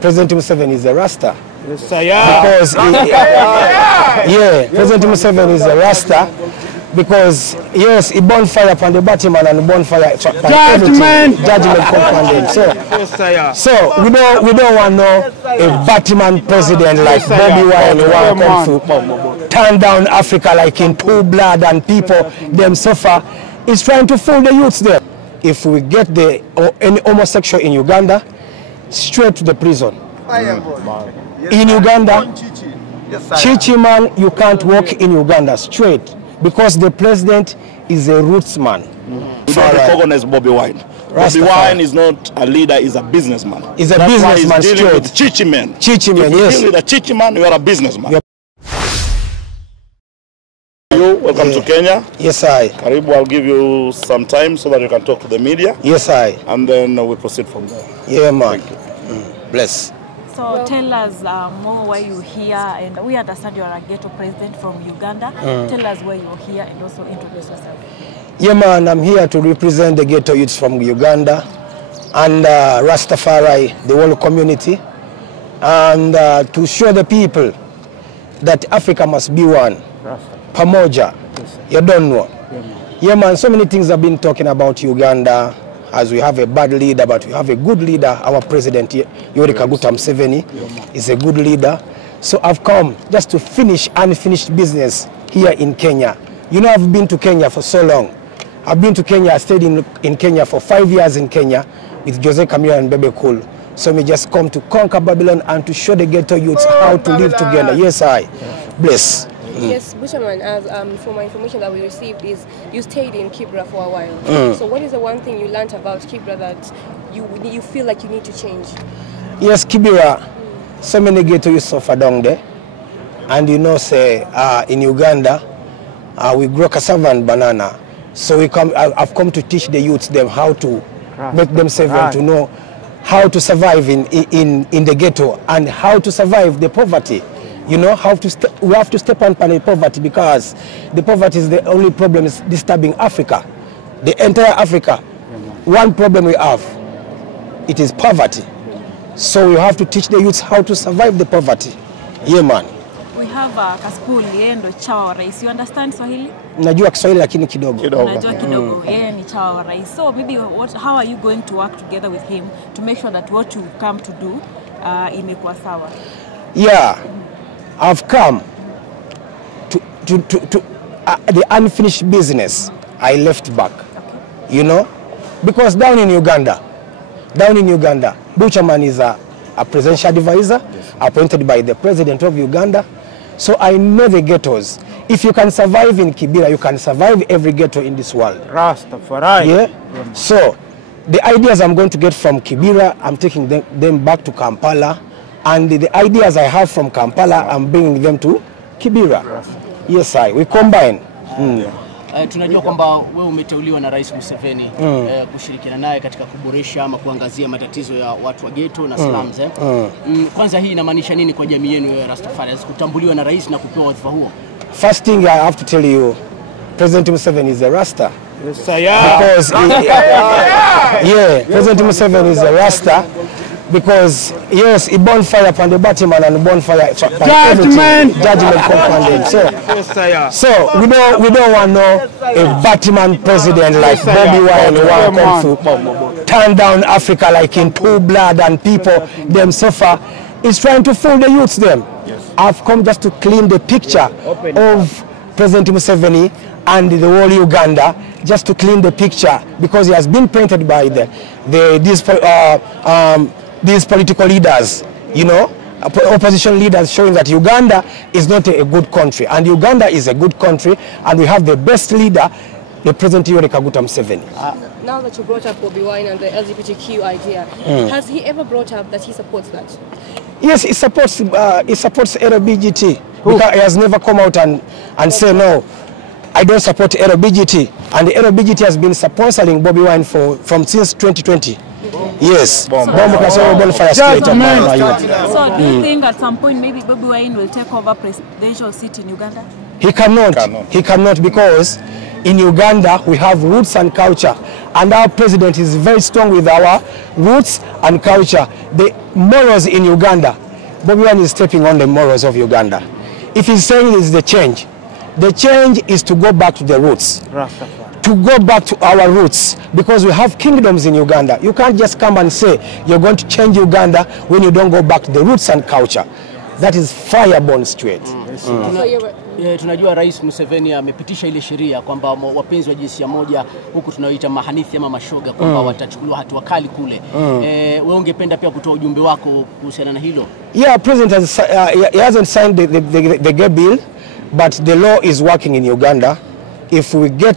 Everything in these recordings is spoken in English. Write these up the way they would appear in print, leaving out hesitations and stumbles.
President Museveni is a Rasta. Yes, sir. Because President Museveni is a Rasta because yes, he bonfire upon the Buchaman and bonfire judgment compounded. So we don't want no a Buchaman president like Bobby Wine who want to come to turn down Africa like in two blood and people them suffer. He's trying to fool the youths there. If we get any homosexual in Uganda, straight to the prison. In Uganda, Chichi man, you can't walk in Uganda straight because the president is a roots man. We don't recognize Bobby Wine. Bobby Wine is not a leader, he's a businessman. He's a businessman straight. With Chichi man. Chichi man, yes. If you deal with a Chichi man, you are a businessman. Yep. Welcome to Kenya. Yes, I. Karibu, I'll give you some time so that you can talk to the media. Yes, I. And then we proceed from there. Yeah, man. Bless. So tell us more why you're here, and we understand you are a ghetto president from Uganda. Tell us why you're here and also introduce yourself. Yeah, man, I'm here to represent the ghetto youths from Uganda and Rastafari, the whole community, and to show the people that Africa must be one. Pamoja, you don't know. Yeah, man, so many things have been talking about Uganda, as we have a bad leader, but we have a good leader. Our president, Yoweri Kaguta Museveni, is a good leader. So I've come just to finish unfinished business here in Kenya. You know, I've been to Kenya for so long. I've been to Kenya, I stayed in Kenya for 5 years in Kenya with Jose Camilo and Bebe Cool. So we just come to conquer Babylon and to show the ghetto youths how to live together. Yes, I. Bless. Yes, Buchaman, as from my information that we received is you stayed in Kibra for a while. So what is the one thing you learned about Kibra that you feel like you need to change? Yes, Kibra, so many ghetto youths suffer down there. And you know, say, in Uganda, we grow cassava and banana. So I've come to teach the youths them how to make themselves and to know how to survive in the ghetto and how to survive the poverty. You know, we have to step on the poverty because the poverty is the only problem is disturbing Africa. The entire Africa, one problem we have, it is poverty. So we have to teach the youths how to survive the poverty. Yeah, man. We have Kaskuli, yeye ndo chawa wa rais. You understand Swahili? Najua Kiswahili lakini kidogo. Najua kidogo. Yeye ni chawa wa rais. So maybe how are you going to work together with him to make sure that what you come to do imekuwa sawa? Yeah. I've come to the unfinished business I left back, you know, because down in Uganda, Buchaman is a presidential advisor appointed by the president of Uganda. So I know the ghettos. If you can survive in Kibera, you can survive every ghetto in this world. Rastafari. Yeah. So the ideas I'm going to get from Kibera, I'm taking them back to Kampala. And the ideas I have from Kampala, I'm bringing them to Kibera. Yes, we combine. Tunajua kwamba wewe umeteuliwa na Rais Museveni kushirikiana naye katika kuboresha ama kuangazia matatizo ya watu wa ghetto na slums. Kwanza hii inamaanisha nini kwa jamii yenu ya Rastafari kutambuliwa na rais na kupewa wadhifa huo? First thing I have to tell you, President Museveni is a Rasta. Yes, sir. Because President Museveni is a Rasta. Because yes, he bonfire upon the Buchaman and bonfire judgment compounded. So we don't want no a Buchaman president like Bobby Wine who want to turn down Africa like in two blood and people them suffer. He's trying to fool the youths them. I've come just to clean the picture of President Museveni and the whole Uganda, just to clean the picture because he has been painted by these political leaders, you know, opposition leaders showing that Uganda is not a good country. And Uganda is a good country, and we have the best leader, the President Yoweri Kaguta Museveni. Now that you brought up Bobby Wine and the LGBTQ idea, has he ever brought up that he supports that? Yes, he supports LGBTQ. Because he has never come out and say, no, I don't support LGBTQ. And the LGBTQ has been sponsoring Bobby Wine from since 2020. Yes. So do you think at some point maybe Bobby Wine will take over presidential seat in Uganda? He cannot. He cannot because in Uganda, we have roots and culture. And our president is very strong with our roots and culture. The morals in Uganda, Bobi Wine is stepping on the morals of Uganda. If he's saying it's the change is to go back to the roots. To go back to our roots, because we have kingdoms in Uganda. You can't just come and say you're going to change Uganda when you don't go back to the roots and culture. That is fireborn straight. Tunajua Rais Museveni amepitisha ile sheria kwamba wapenzi wa jinsia moja huku tunaoita mahanithi ama mashoga kwamba watachukuliwa hatua kali kule. Wewe ungependa pia kutoa ujumbe wako kuhusiana na hilo? Yeah, President he hasn't signed the gay bill, but the law is working in Uganda. If we get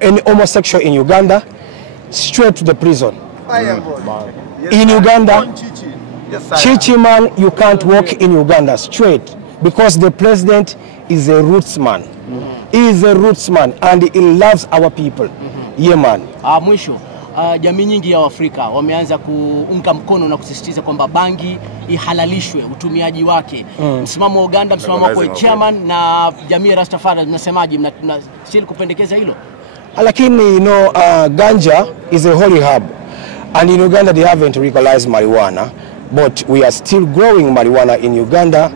any homosexual in Uganda, straight to the prison. In Uganda, Chichi man, you can't walk in Uganda straight, because the president is a roots man. He is a roots man and he loves our people. Yeah, man. Mwisho, jamii nyingi ya Afrika wameanza kuunga mkono na kusisitiza kwamba bangi ihalalishwe utumiaji wake. Msimamo wa Uganda, msimamo wa chairman na jamii ya Rastafari mnasemaje? Mnastahili kupendekeza hilo? Lakini you know, ganja is a holy herb, and in Uganda they haven't legalized marijuana, but we are still growing marijuana in Uganda.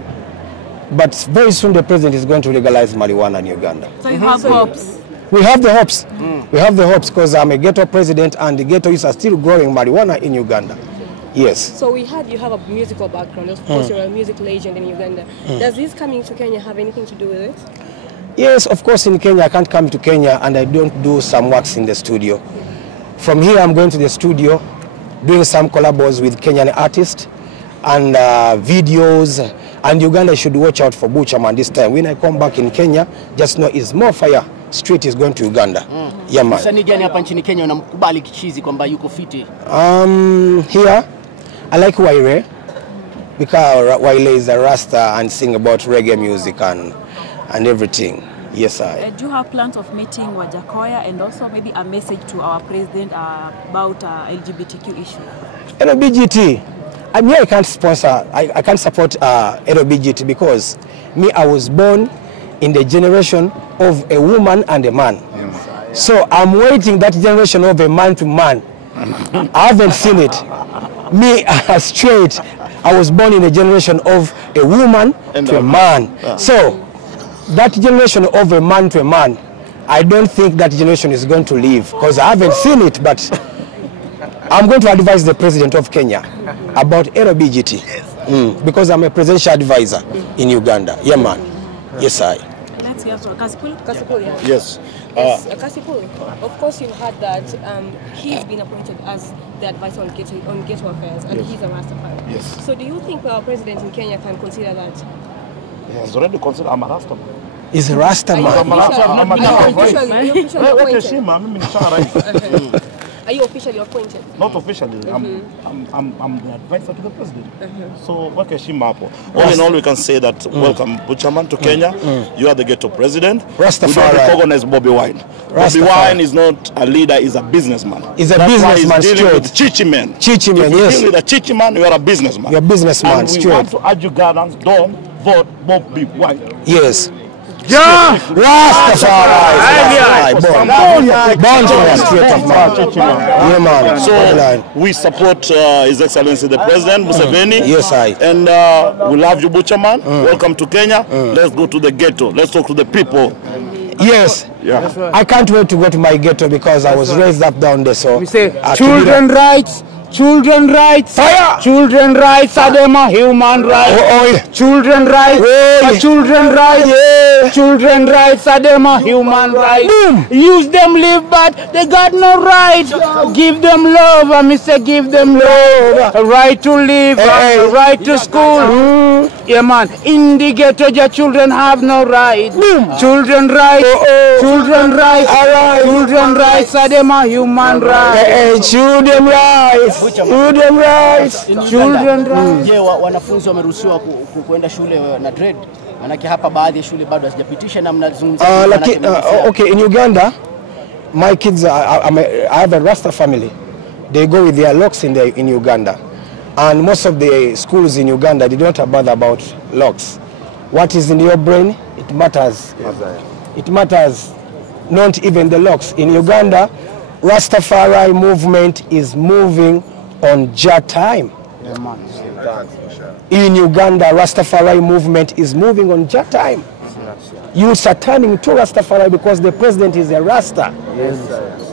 But very soon the president is going to legalize marijuana in Uganda. So you have hopes? We have the hopes. We have the hopes because I'm a ghetto president and the ghetto youths are still growing marijuana in Uganda. Yes. So we heard you have a musical background. Of course, you're a music legend in Uganda. Does this coming to Kenya have anything to do with it? Yes, of course. In Kenya, I can't come to Kenya and I don't do some works in the studio. From here, I'm going to the studio, doing some collabos with Kenyan artists and videos. And Uganda should watch out for Buchaman this time. When I come back in Kenya, just know it's more fire. Street is going to Uganda. Yeah, man. Msanii gani hapa nchini Kenya unamkubali kichizi kwamba yuko fiti? Here, I like Waire, because Waire is a Rasta and sing about reggae music and everything. Yes, I. Do you have plans of meeting Wajakoya and also maybe a message to our president about LGBTQ issue? LGBTQ. I mean, I can't sponsor, I can't support LGBTQ because me, I was born in the generation of a woman and a man. So I'm waiting that generation of a man to man. I haven't seen it. Me, straight, I was born in a generation of a woman to a man. So that generation of a man to a man, I don't think that generation is going to leave because I haven't seen it, but I'm going to advise the president of Kenya about LGBTQ because I'm a presidential advisor in Uganda. Yeah, man. Yes, I. Let's hear from Kasipul, yeah. Yes. Kasipul, of course you've heard that he's been appointed as the advisor on ghetto affairs and he's a Rastafari. Yes. So do you think our president in Kenya can consider that? He has already considered I'm a Rasta man. He's a Rasta man. Are you officially appointed? Not officially. I'm the advisor to the president. So what can all in all, we can say that welcome Buchaman to Kenya. You are the ghetto president. Rastafari. We don't recognize Bobi Wine. Bobi Wine is not a leader; he's a businessman. He's a businessman. He's dealing with Chichi men. Chichi men, yes. If you deal with a Chichi man, you are a businessman. You're a businessman. And we want to urge Ugandans, don't vote Bobi Wine. Yes. Yeah, Rastafari. Born from the street of man. Man. So we support His Excellency the President Museveni. Yes, I. And we love you, Buchaman. Welcome to Kenya. Let's go to the ghetto. Let's talk to the people. Yes. Yeah. I can't wait to go to my ghetto because I was raised up down there. So we say children rights. Children rights, fire! Children rights are them a human rights. Children rights, children rights, children rights are them a human rights. Use them live, but they got no right. Give them love, I mean say give them love. A right to live, a right to school. Yeah, man. In the ghetto, your children have no right. Children rights, children rights, children rights are them a human rights. Children rights. Children rights. Children rights. Je, wanafunzi wameruhusiwa kuenda shule na dread? Manake hapa baadhi ya shule bado hazijapitisha na mnazungumzia. Okay, in Uganda, my kids I have a Rasta family. They go with their locks in Uganda. And most of the schools in Uganda, they don't bother about locks. What is in your brain, it matters. It matters. not even the locks. In Uganda, Rastafari movement is moving on Jah time. In Uganda, Rastafari movement is moving on Jah time. Youths are turning to Rastafari because the president is a Rasta.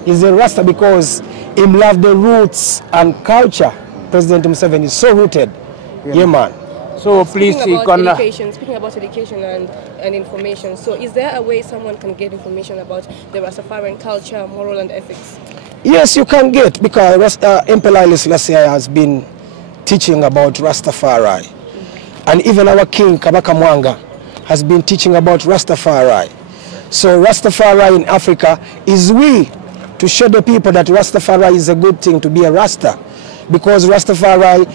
He's a Rasta because he loves the roots and culture. President Museveni is so rooted. Yeah, man. So please, speaking about education and information, so is there a way someone can get information about the Rastafarian culture, moral and ethics? Yes, you can get, because Emperor Haile Selassie has been teaching about Rastafari. And even our king, Kabaka Mwanga, has been teaching about Rastafari. So Rastafari in Africa is we to show the people that Rastafari is a good thing to be a Rasta. Because Rastafari,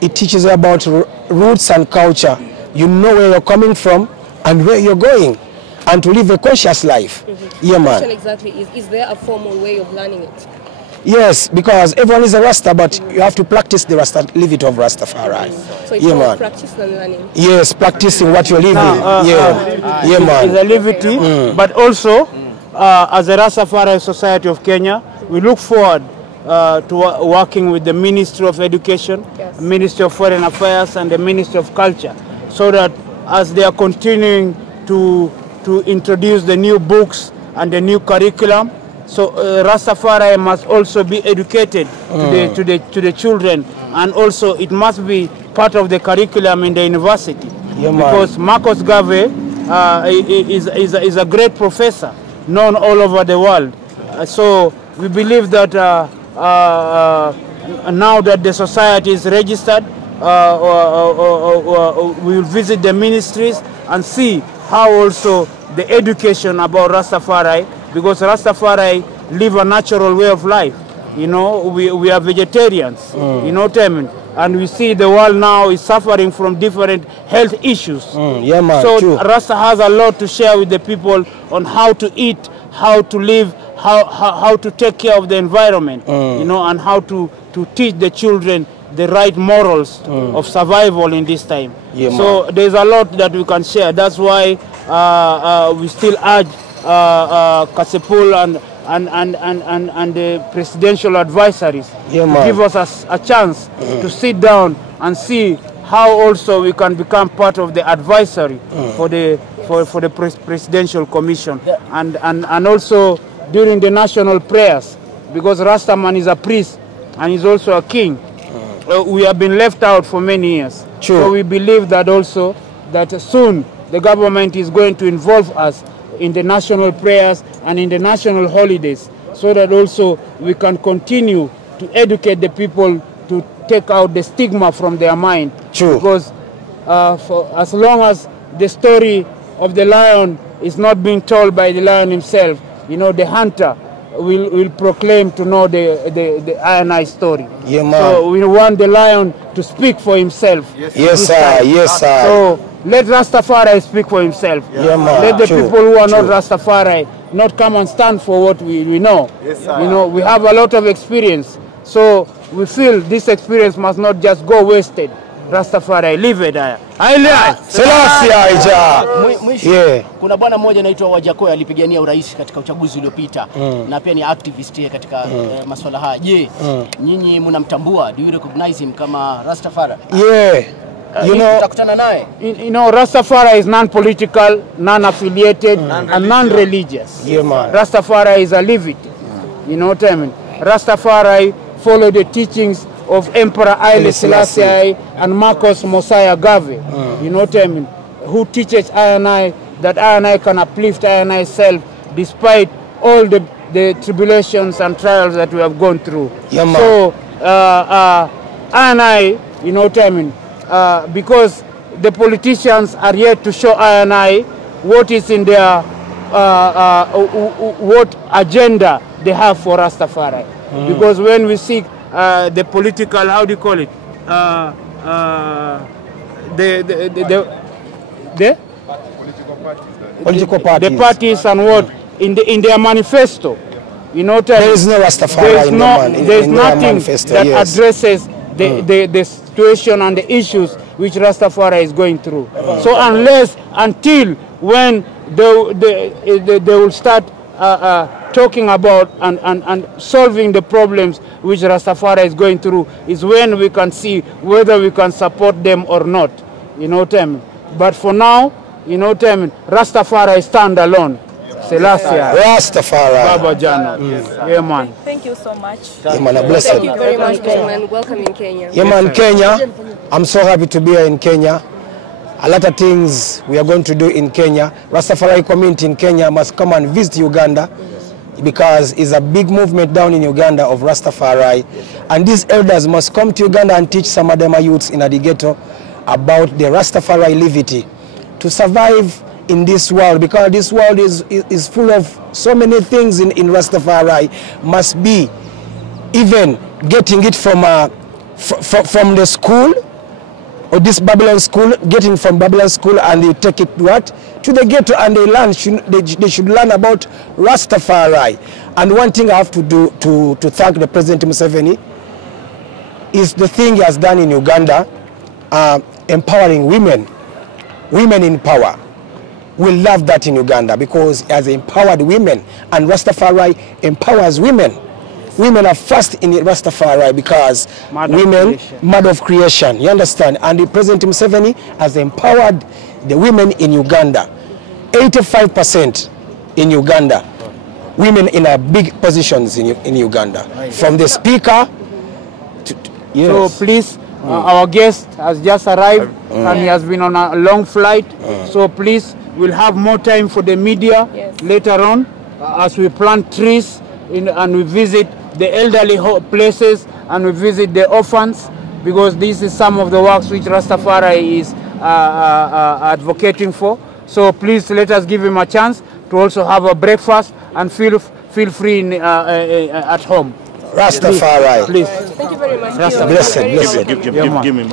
it teaches you about roots and culture. You know where you're coming from and where you're going, and to live a conscious life. Yeah, man. The question exactly is there a formal way of learning it? Yes, because everyone is a Rasta, but you have to practice the Rasta, live it of Rastafari. So it's more practice than learning? Yes, practicing what you're living. Yeah, man. It's a liberty, but also, as a Rastafari Society of Kenya, we look forward to working with the Ministry of Education, Ministry of Foreign Affairs, and the Ministry of Culture, so that as they are continuing to introduce the new books and the new curriculum, so Rastafari must also be educated to the children, and also it must be part of the curriculum in the university. Because Marcus Garvey is a great professor, known all over the world. So we believe that now that the society is registered, we will visit the ministries and see how also the education about Rastafari, because Rastafari live a natural way of life. You know, we are vegetarians, you know what I mean? And we see the world now is suffering from different health issues. Yeah, man, so true. Rasta has a lot to share with the people on how to eat, how to live, how to take care of the environment, you know, and how to teach the children the right morals of survival in this time. Yeah, so there's a lot that we can share. That's why we still urge Kasepul and the presidential advisories to give us a chance to sit down and see how also we can become part of the advisory for the presidential commission, and also during the national prayers, because Rastaman is a priest and he's also a king. We have been left out for many years. So we believe that also that soon the government is going to involve us in the national prayers and in the national holidays, so that also we can continue to educate the people to take out the stigma from their mind. Because for as long as the story of the lion is not being told by the lion himself, you know, the hunter will proclaim to know the I story. Yeah, man. So we want the lion to speak for himself. Yes, sir. Yes, sir. So let Rastafari speak for himself. Yeah, man. Let the people who are not Rastafari not come and stand for what we know. Yes, sir. You know, we have a lot of experience. So we feel this experience must not just go wasted. Rastafari live it. Selassie aija. Mwisho, kuna bwana mmoja anaitwa Wajakoya alipigania urais katika uchaguzi uliopita na pia ni activist katika masuala haya. Je, nyinyi mnamtambua? Do you recognize him kama Rastafari? Yeah. You know, Rastafari is non-political, non-affiliated, and non-religious. Yeah, man. Rastafari is a livity. You know what I mean? Rastafari follow the teachings of Emperor Haile Selassie and Marcus Mosiah Garvey. You know what I mean? Who teaches I and I that I and I can uplift I and I self despite all the tribulations and trials that we have gone through. Yeah, man. So I and I, you know what I mean? Because the politicians are yet to show I and I what is in their what agenda they have for Rastafari. Because when we see the political, how do you call it? Political parties. The parties and what in their manifesto. You know, there is no Rastafari there's nothing that addresses the situation and the issues which Rastafari is going through. So until when they will start talking about and solving the problems which Rastafari is going through is when we can see whether we can support them or not. You know what I mean? But for now, you know what I mean, Rastafari stand alone. Selassie. Rastafari. Baba Jano. Yeah, man. Thank you so much. Yeah, man, blessed. Thank you very much, Buchaman. Welcome in Kenya. Yeah, man, Kenya. I'm so happy to be here in Kenya. A lot of things we are going to do in Kenya. Rastafari community in Kenya must come and visit Uganda because it's a big movement down in Uganda of Rastafari. And these elders must come to Uganda and teach some of them youths in the ghetto about the Rastafari liberty to survive in this world, because this world is full of so many things in Rastafari. Must be even getting it from the school, or this Babylon school, getting from Babylon school, and you take it to the ghetto, and they learn. They should learn about Rastafari. And one thing I have to do to thank the President Museveni is the thing he has done in Uganda, empowering women in power. We love that in Uganda because he has empowered women, and Rastafari empowers women. Women are first in Rastafari because women, mother of creation, you understand? And the President Museveni has empowered the women in Uganda. 85% in Uganda, women in a big positions in Uganda. From the speaker to, yes. So please, our guest has just arrived and he has been on a long flight. So please, we'll have more time for the media later on as we plant trees and we visit the elderly places and we visit the orphans, because this is some of the works which Rastafari is advocating for. So please let us give him a chance to also have a breakfast and feel free at home. Rastafari. Please. Thank you very much. Blessed. Give me